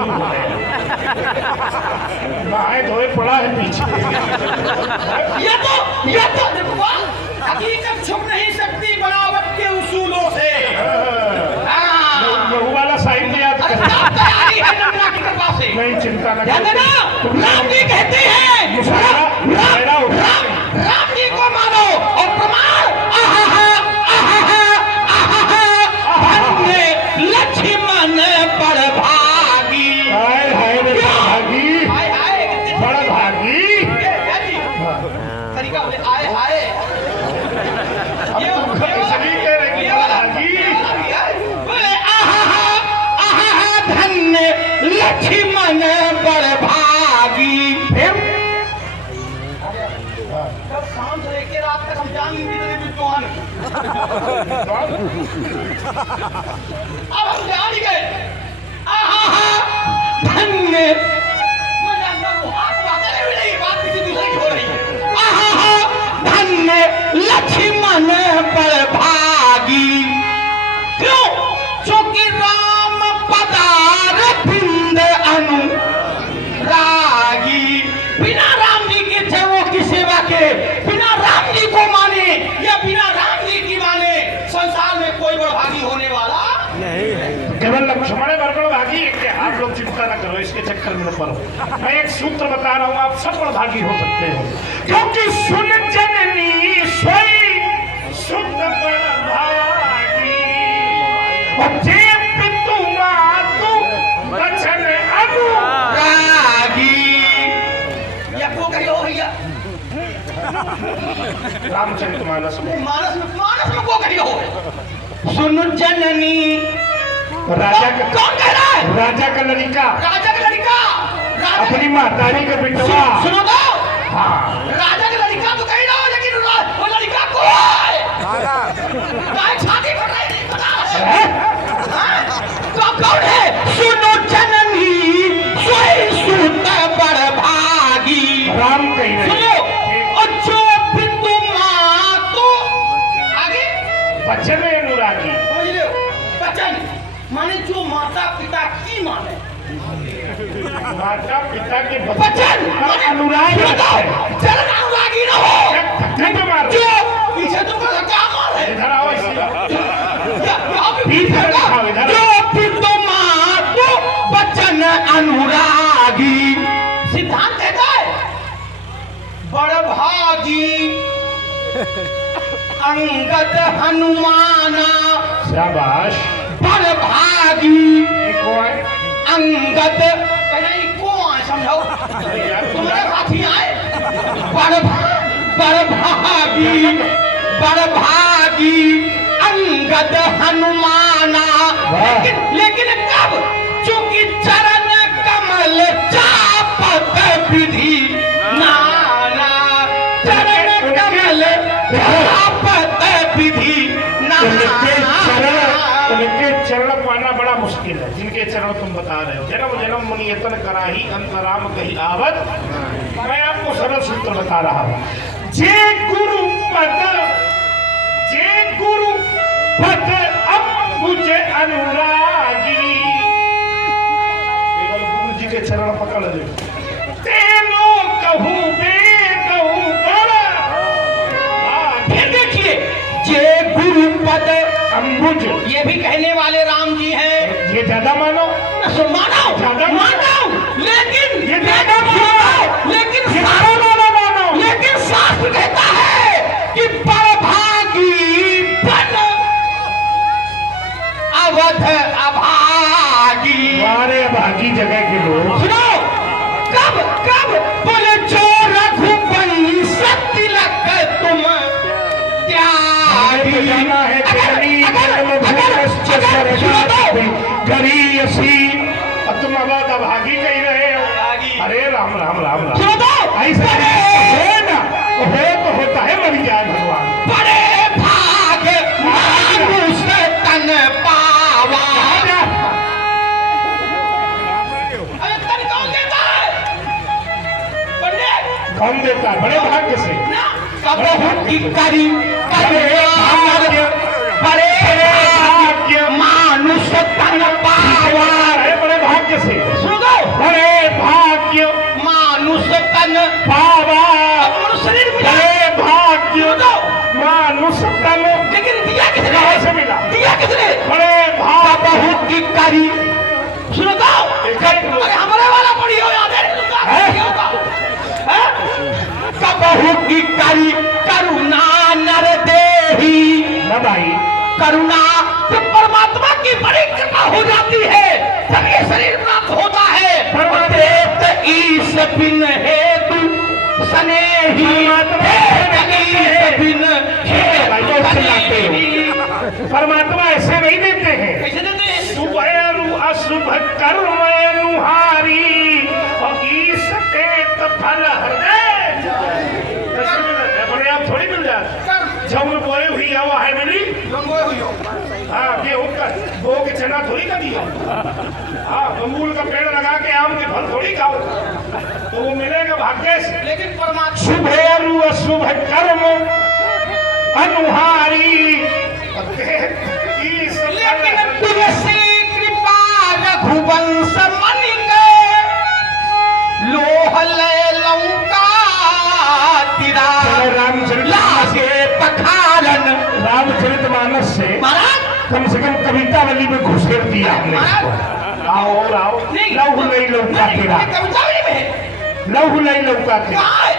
शुरू हो गया। नहाए धोए पड़ा है पीछे। ये तो देखो, हकीकत छुप नहीं सकती बनावट के उसूलों से। वो वाला साहित्य याद कर। तैयारी है नन्ना की कृपा से। नहीं चिंता न ध्यान देना, राम जी कहते हैं राम जी को मानो और प्रमाण लक्ष्मण पर भागी। बड़ा भागी। तरीका आए आए धन्य लक्ष्मण पर भागी। शाम से लेकर रात तक हम जान विद्वान अब हम जान गए। धन्य मैं जानता हूँ आप बातें नहीं, बात किसी दूसरे की हो रही है। धन्य लक्ष्मण पर भागी। क्यों? चूंकि राम पदार बिंद अनुरागी। बिना राम जी के थे वो की सेवा के, बिना राम जी को माने या बिना राम जी की माने संसार में कोई बड़भागी होने वाला नहीं है। केवल लक्ष्मण बड़बड़ भागी है। आप लोग चिंता न करो, इसके चक्कर में न पड़ो। मैं एक सूत्र बता रहा हूँ, आप सब बड़भागी हो सकते हो। क्योंकि सुन जननी सोई सुत बड़भागी और जे पितु मातु बचन अनुरागी। या को कहियो भैया रामचरितमानस में मानस में को कहियो सुन जननी। राजा का कौन कह रहा है? राजा का लड़का अपनी महतारी का बिटवा। सुनो तो, हाँ राजा का लड़का तो कह रहा हो, लेकिन वो लड़का कौन है? शादी कर रहे नहीं पता है? तो कौन है? सुनो जननी सोई सुत बड़भागी। राम कही रहे। सुनो और जो पितु मातु आगे बचन अनुरागी। समझ रहे हो? बचन माने जो माता पिता की माने। माता पिता के बचन अनुराग चरण अनुरागी न हो। जो पीछे तुम क्या मार है? इधर आओ। जो पितु मातु बचन अनुरागी। सिद्धांत कहता है बड़भागी अंगद हनुमाना। शाबाश। बड़भागी कौन? अंगद को आए समझो तुम्हारे साथी आए। बड़भागी अंगद हनुमाना। लेकिन कब? चूंकि चरण कमल चापत विधि नाना। चरण कमल चापत विधि नाना। उनके चरण पाना बड़ा मुश्किल है। जिनके चरण तुम बता रहे हो, जन्म जन्म मुनि यतन कराही अंतराम कही आवत। मैं आपको सरल सूत्र बता रहा हूँ। जे गुरु पद अम्बुज अनुरागी। केवल गुरु जी के चरण पकड़ ले। तेनो कहू बेदहु बड़ा। फिर देखिए जे गुरु पद अम्बुज, ये भी कहने वाले राम जी हैं। ये ज्यादा मानो। मानो लेकिन ये ज्यादा लेकिन मानो। लेकिन शास्त्र कहता है कि बड़भागी बन अवध अभागी। हमारे भागी जगह के लोग सुनो कब बोले जो रघुवंश तिलक तुम त्यागी। जाना है गरीयसी। अब तुम अवध अभागी कही रहे हो। अरे राम राम राम राम। ऐसा है ना, हो तो होता है, मर जाए भगवान। बड़े भाग मानुष तन पावा। कौन देता है? बड़े भाग्य से। करी बड़े भाग्य मानुष तन पावा। बड़े भाग्य से। उस तन, लेकिन दिया किसने? कहाँ से मिला? दिया किसने? बड़े भाव बहू की कारी। सुनो तो, अरे हमारे वाला पढ़ी हो याद है? बहू की कारी करुणा नर देही। न भाई, करुणा जब परमात्मा की बड़ी कृपा हो जाती है तब ये शरीर प्राप्त होता है। परमेत ईश बिन हेतु स्नेही, बिन परमात्मा ऐसे नहीं देते हैं। कैसे देते हैं? शुभ अशुभ कर्म नुहारी और ईश के फल हृदय। बड़े आप थोड़ी मिल जाते जब बोए हुई है वो है मिली। हाँ, गेहूं का बो के चना थोड़ी का दिया। हाँ, अमूल का पेड़ लगा के आम के फल थोड़ी खाओ तो वो मिलेगा भाग्य से। लेकिन परमात्मा शुभ अशुभ कर्म अनुहारी, लेकिन तुलसी कृपा रघुवंश मणि के लोह ले लंका तिरा लागे पखारन। रामचरितमानस से महाराज कम से कम कवितावली में घुसेड़ दिया हमने। आओ और आओ, लहू नहीं लौका तेरा, कवितावली में लहू नहीं लौका तेरा, कहाँ है?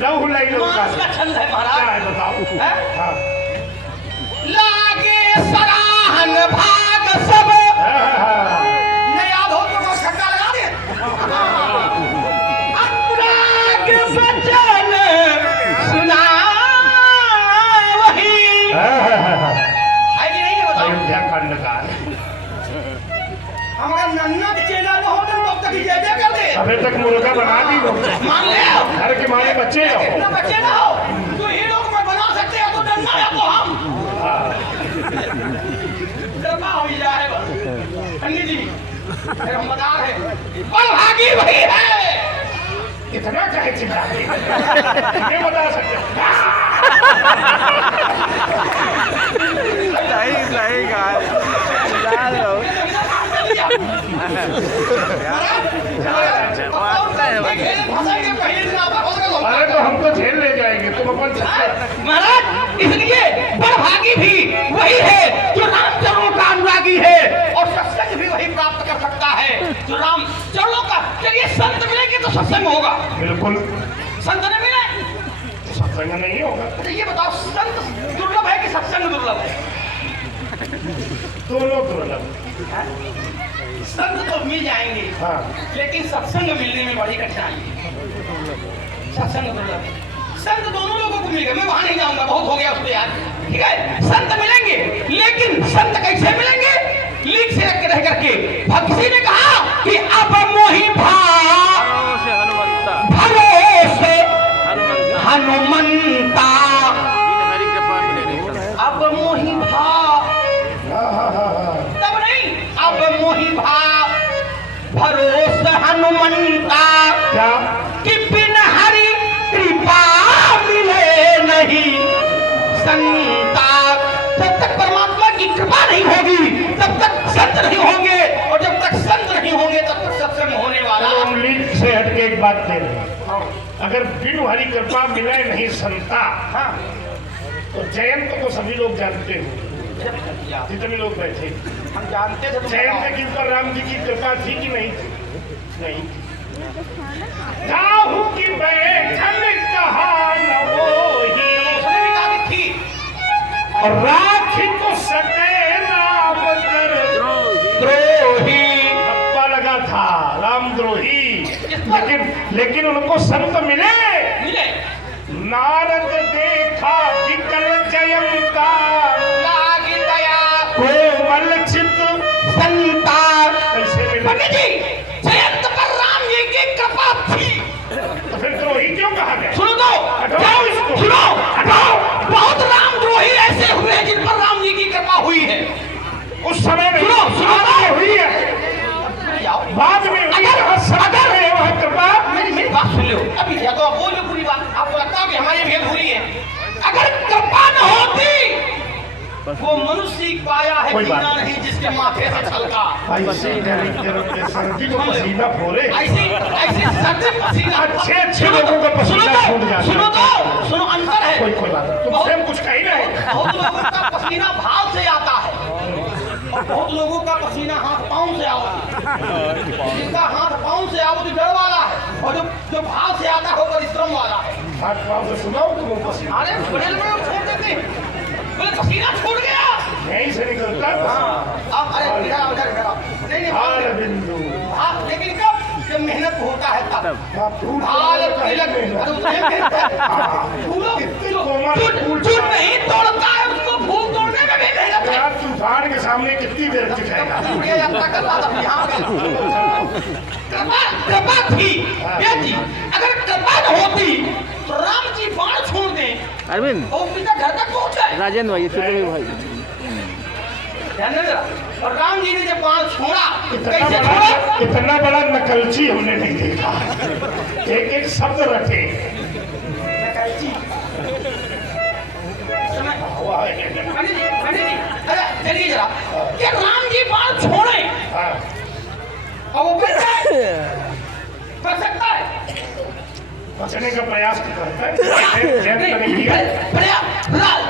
लहू नहीं लौका मांस का छंद है क्या महाराज। है बताओ? हैं? हाँ। लागे सराहन भाग सब। हाँ। नहीं याद हो तो छक्का लगा दे। अपराग वचन सुना वही है कि नहीं है बताओ? अयोध्या कांड का हमारा नन्ना के चेला न हो तो तब तक ही जय जय कर दे। अभी तक मुर्गा बना दी लोग, मान ले आओ। घर के मारे बच्चे हो। इतना बच्चे ना हो तो हीरो को मैं बना सकते हैं तो नन्ना है तो हम कृपा हो जाए बस। पंडित जी फिर हम बता रहे बलभागी वही है। इतना चाहे चिल्लाते ये बता सकते नहीं अरे तो हम तो झेल ले जाएंगे, तुम अपन महाराज इसलिए बलभागी भी वही है जो राम चरणों का अनुरागी है और सत्संग भी वही प्राप्त कर सकता है जो राम चरणों का। चलिए संत मिलेंगे तो सत्संग होगा। बिल्कुल संत न मिले सत्संग नहीं होगा। तो ये बताओ संत दुर्लभ है कि सत्संग दुर्लभ है? दोनों दुर्लभ। संत तो मिल जाएंगे हाँ, लेकिन सत्संग मिलने में बड़ी कठिनाई है। सत्संग दुर्लभ है। संत दोनों लोगों को मिलेगा। मैं वहां नहीं जाऊंगा, बहुत हो गया उसको यार। ठीक है, संत मिलेंगे लेकिन संत कैसे मिलेंगे? लीक से रह करके किसी ने कहा कि अब मोहि भरोसे हनुमंता। अब मोहि तब नहीं, अब मोहि भरोसे हनुमंता क्या कि बिन हरि कृपा मिले नहीं संता। जब तक परमात्मा की कृपा नहीं होगी तब तक संत नहीं होंगे और जब तक संत नहीं होंगे तब तक सत्संग होने वाला। हम लीक से हटके एक बात दे रहे हैं। अगर बिनु हरि कृपा मिले नहीं संता, हाँ तो जयंत को सभी लोग जानते हो, जितने लोग बैठे हम जानते थे। जयंत के ऊपर राम जी की कृपा थी कि नहीं? नहीं। राहु की बैठन कहा न वोही, उसने भी कहा कि थी और राखी को सके राम कर द्रोही। ठप्पा लगा था रामद्रोही। लेकिन उनको संत मिले। मिले नारद देखा विकल जयंता, लागी दया कोमल चित संता। कैसे मिले? पंडित जी जयंत पर राम जी की कृपा थी तो फिर द्रोही क्यों कहा गया? सुनो तो, हटाओ इसको। सुनो हटाओ। बहुत रामद्रोही ऐसे हुए हैं जिन पर राम जी की कृपा हुई है। उस समय में सुनो, सुनो। बाद में हुई है, बाद में हुई है। अगर है वह कृपा। मेरी बात सुन लो अभी, या तो आप बोल लो पूरी बात। आपको लगता है कि हमारी भेद बुरी है? अगर कृपा न होती वो मनुष्य पाया है कोई बात पीना नहीं जिसके माथे से छलका। ऐसे सर्दी को पसीना फोड़े, ऐसे ऐसे सर्दी पसीना अच्छे लोगों का पसीना छूट जाता है। सुनो अंतर है। कोई बात नहीं, तुम स्वयं कुछ कही नहीं। बहुत लोगों का पसीना भाव से आता है और बहुत लोगों का पसीना हाथ पांव से आता है। जिनका हाथ पांव से आवती डर वाला है और जो भाव से आता है वो परिश्रम वाला है। हाथ पाँव से सुनाओ तुम पसीना। अरे बड़े लोग छोड़ देते बोले पसीना छूट गया यहीं से निकलता है। अब अरे नहीं हाल बिंदु हाँ, लेकिन कब जब मेहनत होता है तब हाल तिलक फूल नहीं तोड़ता है उसको फूल तोड़ने में भी मेहनत है। यार तूफान के सामने कितनी देर टिकेगा? ये यात्रा कर रहा था यहाँ पे कृपा थी ये जी, अगर कृपा न होती तो राम जी बाण छोड़ दें अरविंद और पिता घर तक पहुंच गए। राजेंद्र भाई सुरेश भाई ध्यान दे जरा। और राम जी ने जब बाण छोड़ा कैसे छोड़ा? इतना बड़ा नकलची हमने नहीं देखा। एक एक शब्द रखे। नकलची। पंडित जी अरे चलिए जरा कि राम जी बाण छोड़े हाँ, और वो कर सकता है बचने का प्रयास करता है। जयंत ने किया।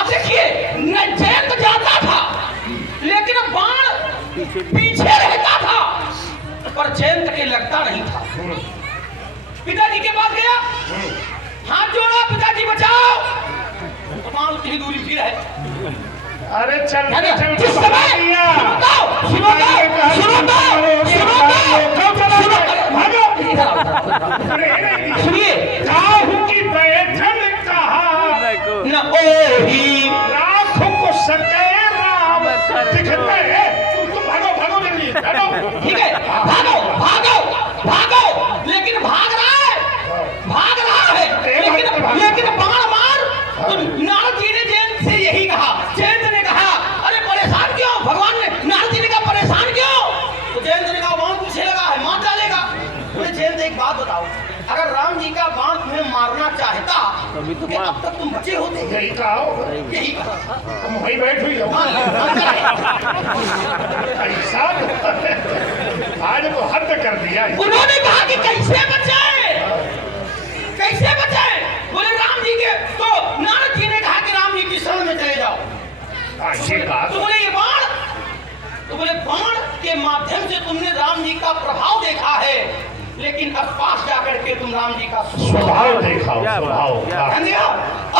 अब देखिए न जयंत जाता था लेकिन बाण पीछे रहता था पर जयंत के लगता नहीं था। पिताजी के पास गया, हाथ जोड़ा, पिताजी बचाओ, बाण उतनी दूरी फिर है। अरे चल जिस समय सुनिए न ओही राख को सके राम दिखते हैं। तुम भागो जल्दी भागो। ठीक है भागो लेकिन भाग रहा है लेकिन बाण मार। तो नारद जी ने जयंत से यही कहा। जयंत ने कहा अरे परेशान क्यों? भगवान ने नारद जी ने कहा परेशान क्यों? तो जयंत ने कहा बाण पीछे लगा है मार डालेगा। बोले जयंत एक बात बताओ, अगर राम जी का बाण तुम्हें मारना चाहता तो अब तक तुम बचे होते। यही कहा यही कहा तुम वहीं बैठ हुई हो। ऐसा आज तो हद कर दिया। उन्होंने कहा कि कैसे बचाए बोले राम जी के। तो नारद जी ने कहा कि राम जी की शरण में चले जाओ। ये बात तो बोले ये बाण, तो बोले बाण के माध्यम से तुमने राम जी का प्रभाव देखा है लेकिन अब पास जाकर के तुम राम जी का स्वभाव देखा स्वभाव।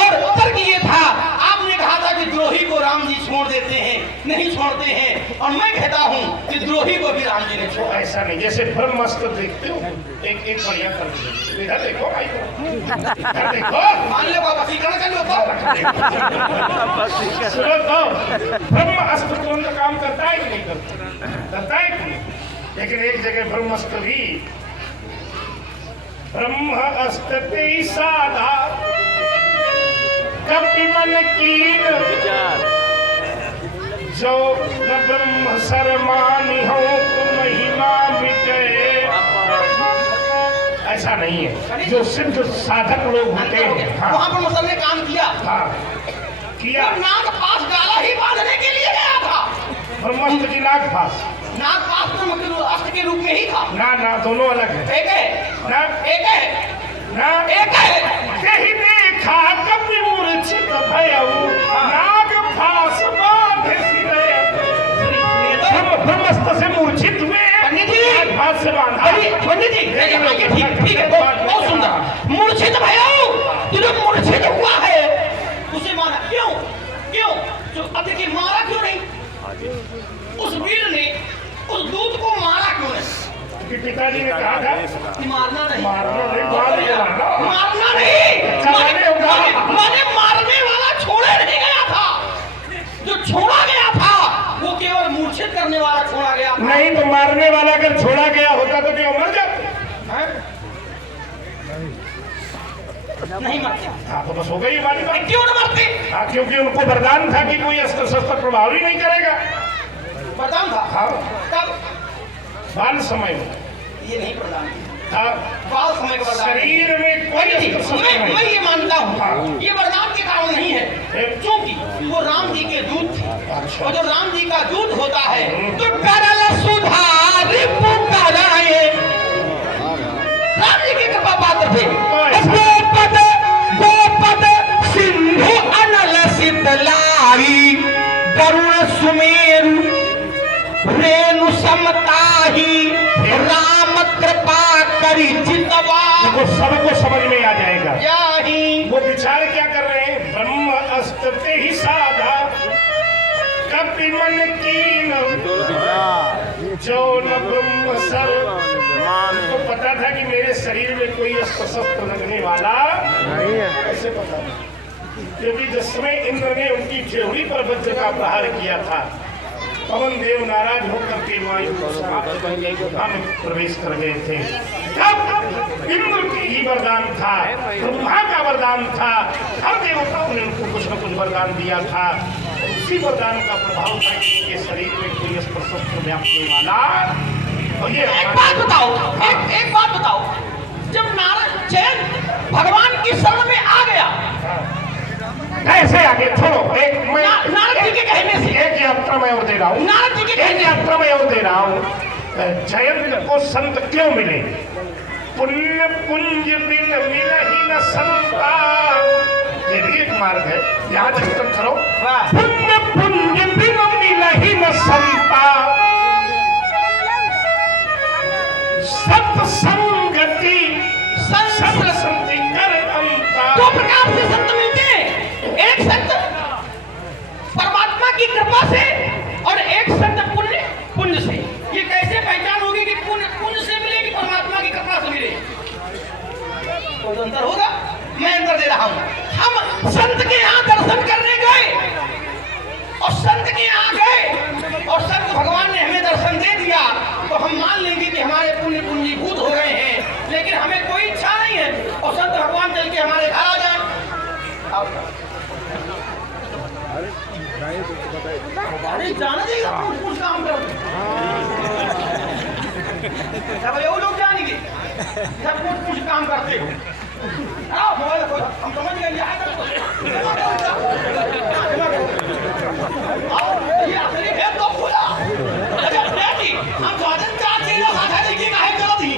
और उत्तर ये था आपने कहा था कि द्रोही को राम जी छोड़ देते हैं, नहीं छोड़ते हैं और मैं कहता हूँ कि द्रोही को भी राम जी ने छोड़ा। ऐसा नहीं, जैसे ब्रह्मास्त्र देखते हो एक बढ़िया कर दो। इधर देखो भाई, इधर देखो, मान लो बाबा वशीकरण कर लो सुनो तो ब्रह्मास्त्र तुरंत काम करता है कि नहीं करता है कि नहीं? लेकिन एक जगह ब्रह्मास्त्र भी ब्रह्म अस्त्र साधा कपि मन कीन जो न ब्रह्म सरमानी हो तो महिमा मिटे। ऐसा नहीं है, जो सिद्ध साधक लोग होते हैं। हाँ, वहाँ पर मुसल ने काम किया। हाँ किया। और नाग पास डाला ही बांधने के लिए गया था। ब्रह्मास्त्र की नाग पास, नाग पास अस्त्र के रूप में ही था। ना दोनों अलग है। एक है ना एक है ना एक है कहीं देखा कभी मूर्छित भयऊ नाग फास बांधे सिरे। ब्रह्मास्त्र से मूर्छित हुए, पंडित जी हाथ से बांधा। पंडित जी ठीक है बहुत सुंदर। मूर्छित भयऊ तू जो मूर्छित हुआ है उसे मारा क्यों? जो अब देखिए मारा क्यों नहीं? उस वीर ने उस दूत को मारा क्यों नहीं? कि पिताजी ने कहा था मारना नहीं मारना नहीं, मारना नहीं माने मारने वाला छोड़े नहीं गया था। जो छोड़ा गया था वो केवल मूर्छित करने वाला छोड़ा गया था। नहीं तो मारने वाला अगर छोड़ा गया होता तो क्या मर जाते? नहीं मरते। हाँ तो बस हो गई हमारी बात। क्यों न मरते? हाँ क्योंकि उनको वरदान था कि कोई अस्त्र शस्त्र प्रभावी नहीं करेगा। वरदान था। हाँ कब? बाल समय में ये नहीं प्रदान हाँ, बाल समय का वरदान शरीर में कोई अस्त्र शस्त्र मैं नहीं। ये मानता हूँ हाँ। ये वरदान के कारण नहीं है क्योंकि वो राम जी के दूत थे अच्छा। और जो राम जी का दूत होता है तो करल सुधार पुकाराए राम जी की कृपा पात्र थे। गोपद सिंधु अनल शीतलाई करुण सुमेरु रेणु समताही राम कृपा करी चितवा। देखो सबको समझ में आ जाएगा। जाही वो विचार क्या कर रहे हैं? ब्रह्म अस्त्र ही साधा कपि मन कीन जो न ब्रह्म सर। तो पता था कि मेरे शरीर में कोई अस्त्र शस्त्र लगने वाला नहीं है। कैसे पता? क्योंकि जिस समय इंद्र ने उनकी ठेहुरी पर वज्र का प्रहार किया था, पवन देव नाराज होकर के वायु गुफा में प्रवेश कर गए थे। तब इंद्र की ही वरदान था, ब्रह्मा का वरदान था, हर देवताओं ने उनको कुछ न कुछ वरदान दिया था। उसी वरदान का प्रभाव था कि उनके शरीर में कोई अस्त्र शस्त्र व्यापने वाला। और ये एक बात बताओ, एक बात बताओ, जब नारद जयंत भगवान की शरण में आ गया, ऐसे आगे छोड़ो। एक मैं नारद जी के कहने से एक यात्रा में और दे रहा हूँ। नारद जी के एक यात्रा में और दे रहा हूँ। जयंत को संत क्यों मिले? पुण्य पुंज बिन मिलहि न संता। ये भी एक मार्ग है, यहाँ चिंतन करो। पुण्य पुंज बिन मिलहि न संता सत्संगति संति कर अंता। दो प्रकार से संत मिलते हैं, एक संत परमात्मा की कृपा से और एक संत पुण्य से। ये कैसे पहचान होगी कि पुण्य से मिले कि परमात्मा की कृपा से मिले? कोई अंतर होगा? मैं अंतर दे रहा हूं। हम संत के यहाँ दर्शन करने गए और संत के यहाँ गए और संत भगवान ने हमें दर्शन दे दिया तो हम मान लेंगे कि हमारे पुण्य पुंजीभूत हो गए हैं, लेकिन हमें कोई इच्छा नहीं है और संत भगवान चल के हमारे घर आ जाए। अरे जाना देगा कुछ काम करो, सब ये लोग जानेंगे सब कुछ काम करते हो। आओ मोबाइल खोलो, हम समझ गए। ये असली है तो खोला। अच्छा बेटी, हम स्वागत चाहते हैं, साझा देखिए काहे चला दी।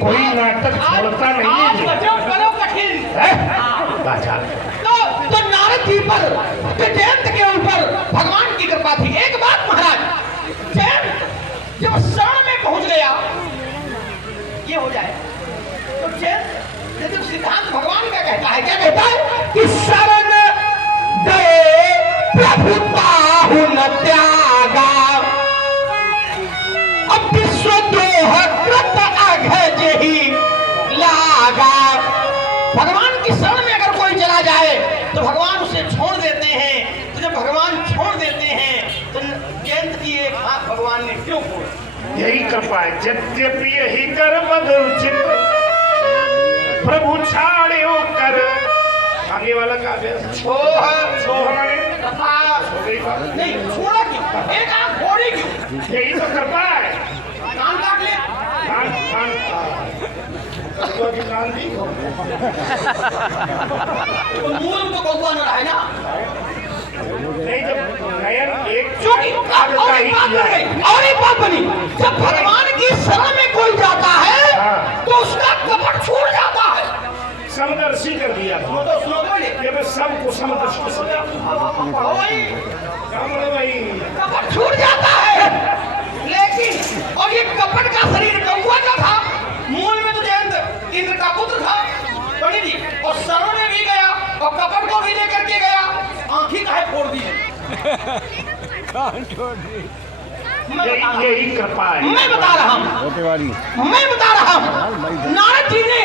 कोई नाटक छोड़ता नहीं है। आज बचाव करो कठिन। तो नारद जी पर, जयंत के ऊपर भगवान की कृपा थी। एक बात महाराज, जयंत जब शरण में पहुंच गया, ये हो जाए तो जयंत यदि सिद्धांत भगवान का कहता है, क्या कहता है कि शरण गए प्रभु ताहु न त्यागा अब विश्वद्रोह कृत अघज ही लागा। भगवान की शरण में अगर कोई चला जाए तो भगवान उसे छोड़ देते हैं। तो जब भगवान छोड़ देते हैं तो जयंत की एक हाथ भगवान ने क्यों छोड़ा? यही कृपा है। यद्यपि यही कर बदुचित प्रभु छाड़ो कर। आगे वाला का नहीं छोड़ा क्यों? एक आंख फोड़ी क्यों? यही तो कृपा है। कान काट ले। कान दी तो मुंह में तो कौवा न रहा है ना। नहीं, जब नयन एक क्योंकि और एक बात बनी, जब भगवान की शरण में कोई जाता है तो उसका कपट छूट जाता है। समदर्शी कर दिया था। तो सुनो बोले, ये मैं सबको समदर्शी कपट छूट जाता है। लेकिन और ये कपट का शरीर कौवा का था, मूल में तो जयंत इंद्र का पुत्र था पंडित जी, और शरण में भी गया और कपट को भी लेकर के गया। आंखी काहे फोड़ दी? यही कृपा है। मैं बता रहा हूँ नारद जी ने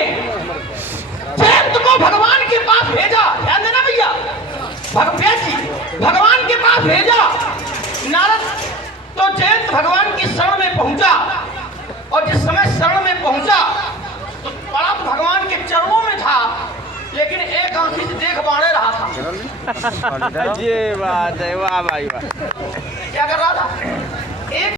जयंत को भगवान के पास भेजा। ध्यान देना भैया, भगवान के पास भेजा नारद। तो जयंत भगवान की शरण में पहुंचा और जिस समय शरण में पहुंचा तो पड़ा भगवान के चरणों में था, लेकिन एक आंखी से देख बाणे रहा था। ये बात है, वाह भाई वाह। क्या कर रहा था?